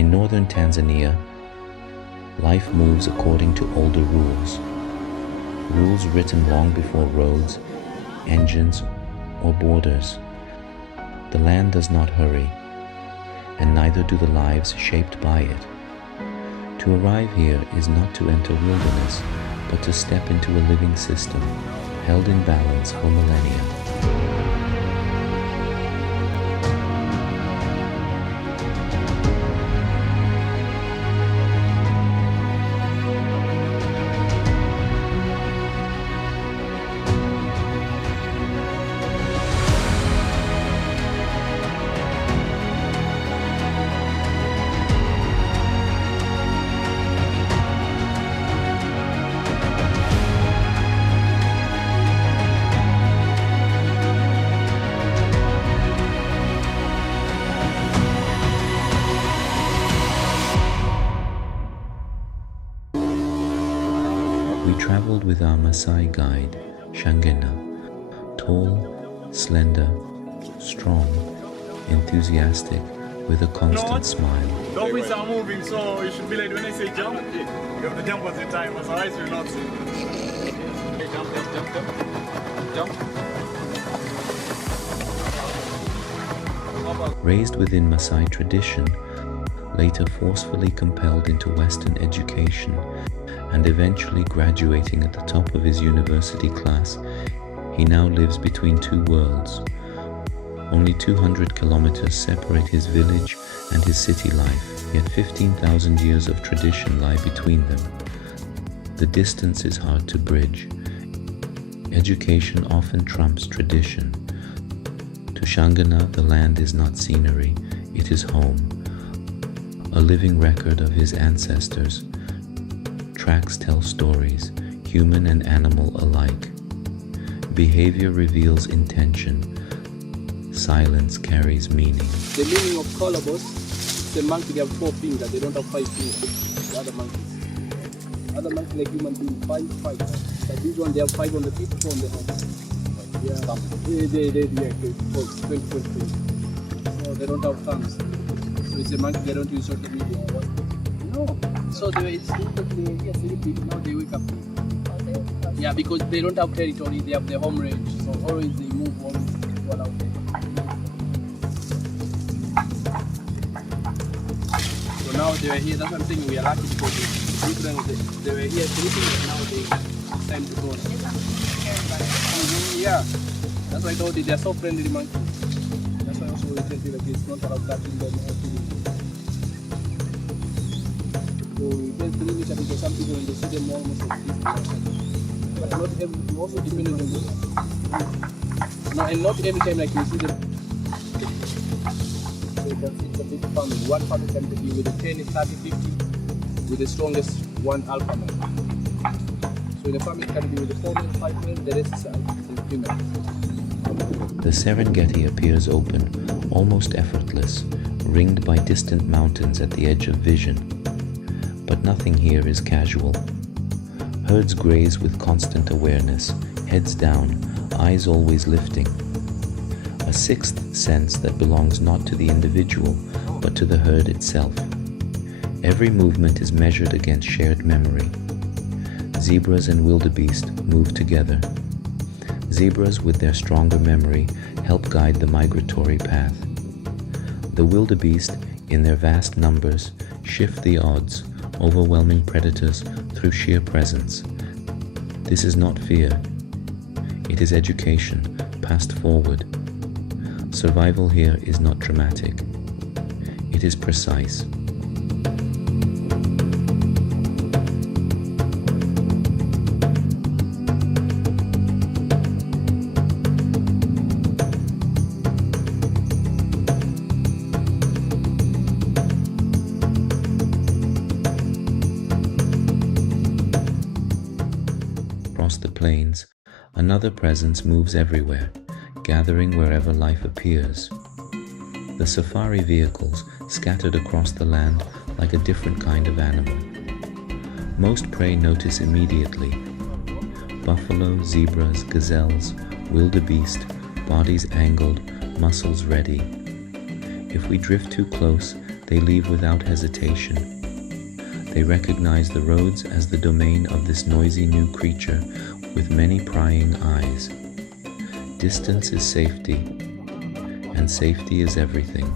In northern Tanzania, life moves according to older rules. Rules written long before roads, engines, or borders. The land does not hurry, and neither do the lives shaped by it. To arrive here is not to enter wilderness, but to step into a living system, held in balance for millennia. We traveled with our Maasai guide, Shangena, tall, slender, strong, enthusiastic, with a constant smile. The wheels are moving, so you should be like when I say jump, you have to jump at the time, otherwise you're not safe. Jump. Raised within Maasai tradition, later forcefully compelled into Western education, and eventually graduating at the top of his university class, he now lives between two worlds. Only 200 kilometers separate his village and his city life, yet 15,000 years of tradition lie between them. The distance is hard to bridge. Education often trumps tradition. To Shangena, the land is not scenery, it is home. A living record of his ancestors. Tracks tell stories, human and animal alike. Behavior reveals intention. Silence carries meaning. The meaning of colobus, the monkey, they have 4 fingers, they don't have 5 fingers. The other monkeys. Other monkeys like human beings, 5. But this one, they have 5 on the feet, 4 on the hands. Yeah, 20. So they don't have thumbs. So it's a monkey, they don't use social media or what? No. So it's here sleeping, now they wake up. Yeah, because they don't have territory, they have their home range. So always they move always one out there. So now they were here, that's what I'm saying, we are lucky because they were here sleeping and now it's time to go. Yeah, that's why I told you they are so friendly monkeys. That's why also we tell you like it's not allowed touching them or feeding them. So we tend to limit because some people when they see them almost like this. But not every, also depending on them. No, and not every time like you see them. So you can see it's a big family. One family can be with a 10, 30, 50, with the strongest one alpha male. So the family can be with the 4 men, 5 men, the rest is female. The Serengeti appears open, almost effortless, ringed by distant mountains at the edge of vision. But nothing here is casual. Herds graze with constant awareness, heads down, eyes always lifting. A sixth sense that belongs not to the individual, but to the herd itself. Every movement is measured against shared memory. Zebras and wildebeest move together. Zebras, with their stronger memory, help guide the migratory path. The wildebeest, in their vast numbers, shift the odds, overwhelming predators through sheer presence. This is not fear. It is education, passed forward. Survival here is not dramatic. It is precise. Across the plains, another presence moves everywhere, gathering wherever life appears. The safari vehicles scattered across the land like a different kind of animal. Most prey notice immediately. Buffalo, zebras, gazelles, wildebeest, bodies angled, muscles ready. If we drift too close, They leave without hesitation. They recognize the roads as the domain of this noisy new creature with many prying eyes. Distance is safety, and safety is everything.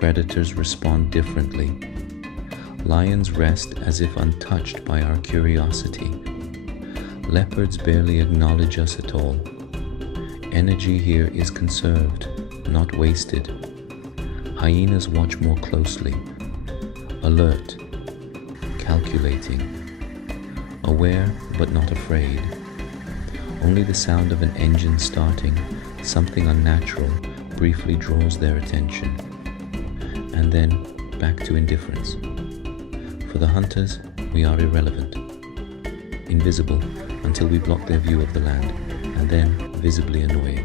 Predators respond differently. Lions rest as if untouched by our curiosity. Leopards barely acknowledge us at all. Energy here is conserved, not wasted. Hyenas watch more closely, alert, calculating, aware but not afraid. Only the sound of an engine starting, something unnatural, briefly draws their attention. And then back to indifference. For the hunters, we are irrelevant, invisible until we block their view of the land, and then visibly annoying.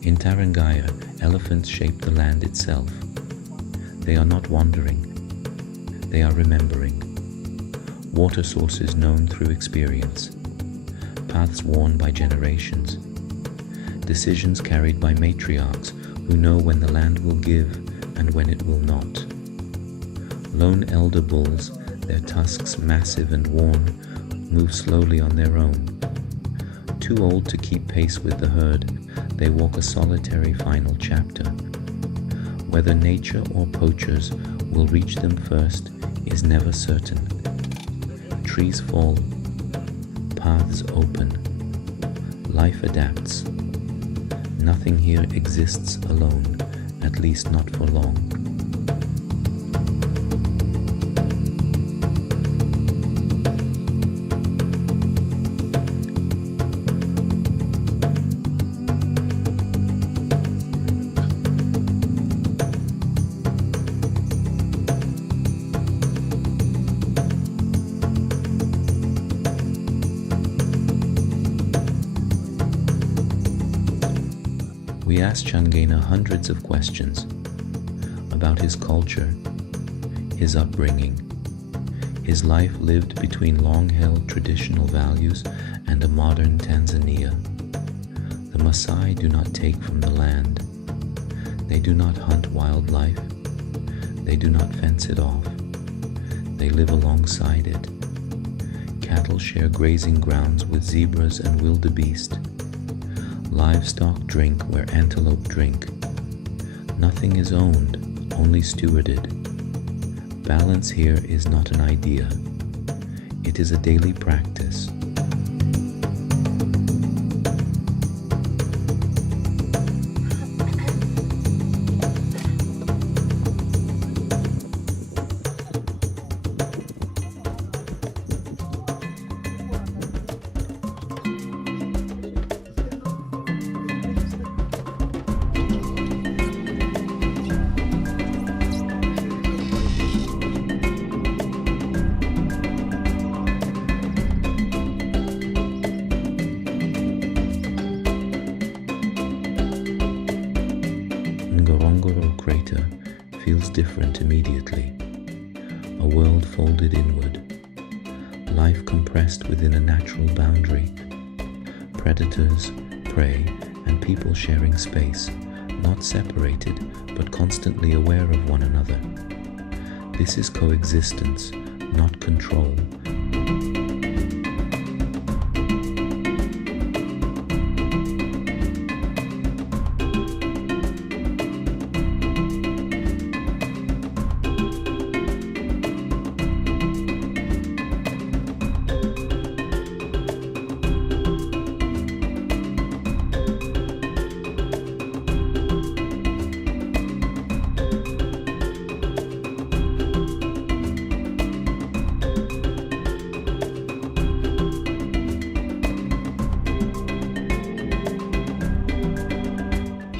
In Tarangaya, elephants shape the land itself. They are not wandering, they are remembering. Water sources known through experience, paths worn by generations, decisions carried by matriarchs who know when the land will give and when it will not. Lone elder bulls, their tusks massive and worn, move slowly on their own. Too old to keep pace with the herd, they walk a solitary final chapter. Whether nature or poachers will reach them first is never certain. Trees fall, paths open, life adapts. Nothing here exists alone, at least not for long. We asked Changena hundreds of questions about his culture, his upbringing, his life lived between long-held traditional values and a modern Tanzania. The Maasai do not take from the land. They do not hunt wildlife. They do not fence it off. They live alongside it. Cattle share grazing grounds with zebras and wildebeest. Livestock drink where antelope drink. Nothing is owned, only stewarded. Balance here is not an idea. It is a daily practice. Ngorongoro crater feels different immediately. A world folded inward. Life compressed within a natural boundary. Predators, prey, and people sharing space, not separated, but constantly aware of one another. This is coexistence, not control,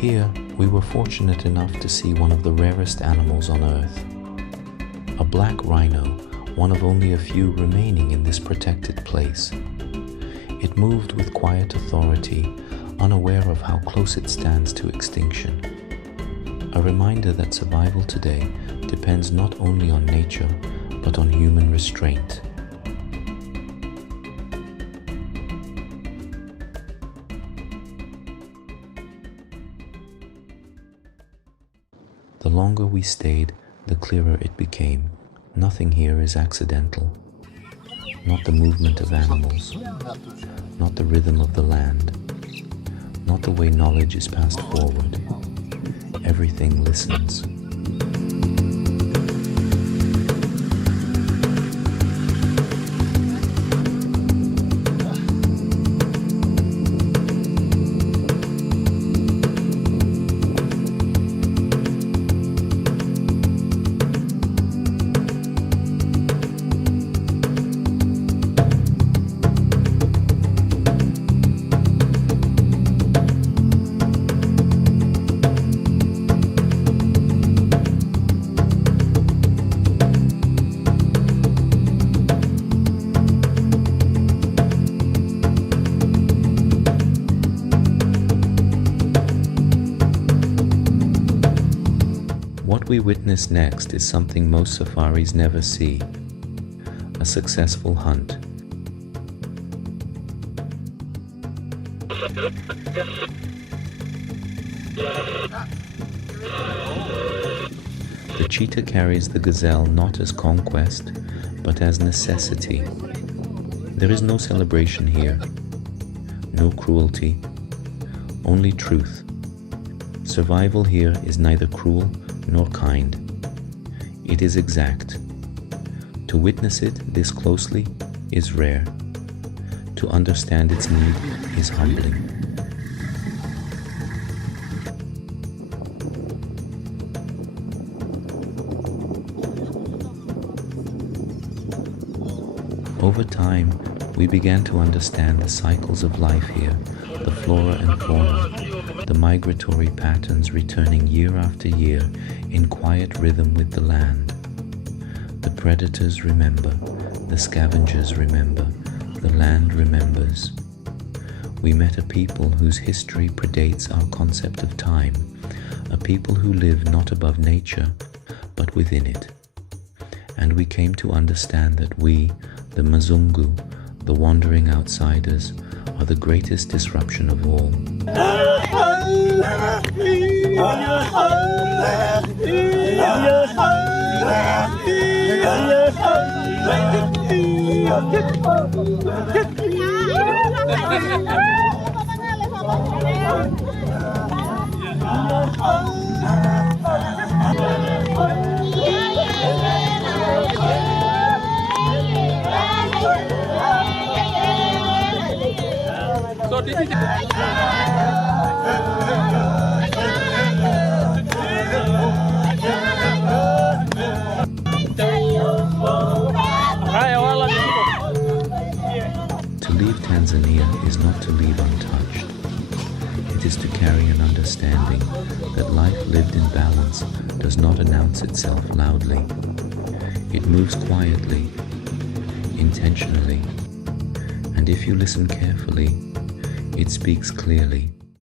Here, we were fortunate enough to see one of the rarest animals on Earth. A black rhino, one of only a few remaining in this protected place. It moved with quiet authority, unaware of how close it stands to extinction. A reminder that survival today depends not only on nature, but on human restraint. The longer we stayed, the clearer it became. Nothing here is accidental. Not the movement of animals, not the rhythm of the land, not the way knowledge is passed forward. Everything listens. What we witness next is something most safaris never see: a successful hunt. The cheetah carries the gazelle not as conquest, but as necessity. There is no celebration here, no cruelty, only truth. Survival here is neither cruel nor kind. It is exact. To witness it this closely is rare. To understand its need is humbling. Over time, we began to understand the cycles of life here, the flora and fauna, the migratory patterns returning year after year in quiet rhythm with the land. The predators remember, the scavengers remember, the land remembers. We met a people whose history predates our concept of time, a people who live not above nature, but within it. And we came to understand that we, the Mazungu, the wandering outsiders, are the greatest disruption of all. So this is To leave Tanzania is not to leave untouched. It is to carry an understanding that life lived in balance does not announce itself loudly. It moves quietly, intentionally, and if you listen carefully, it speaks clearly.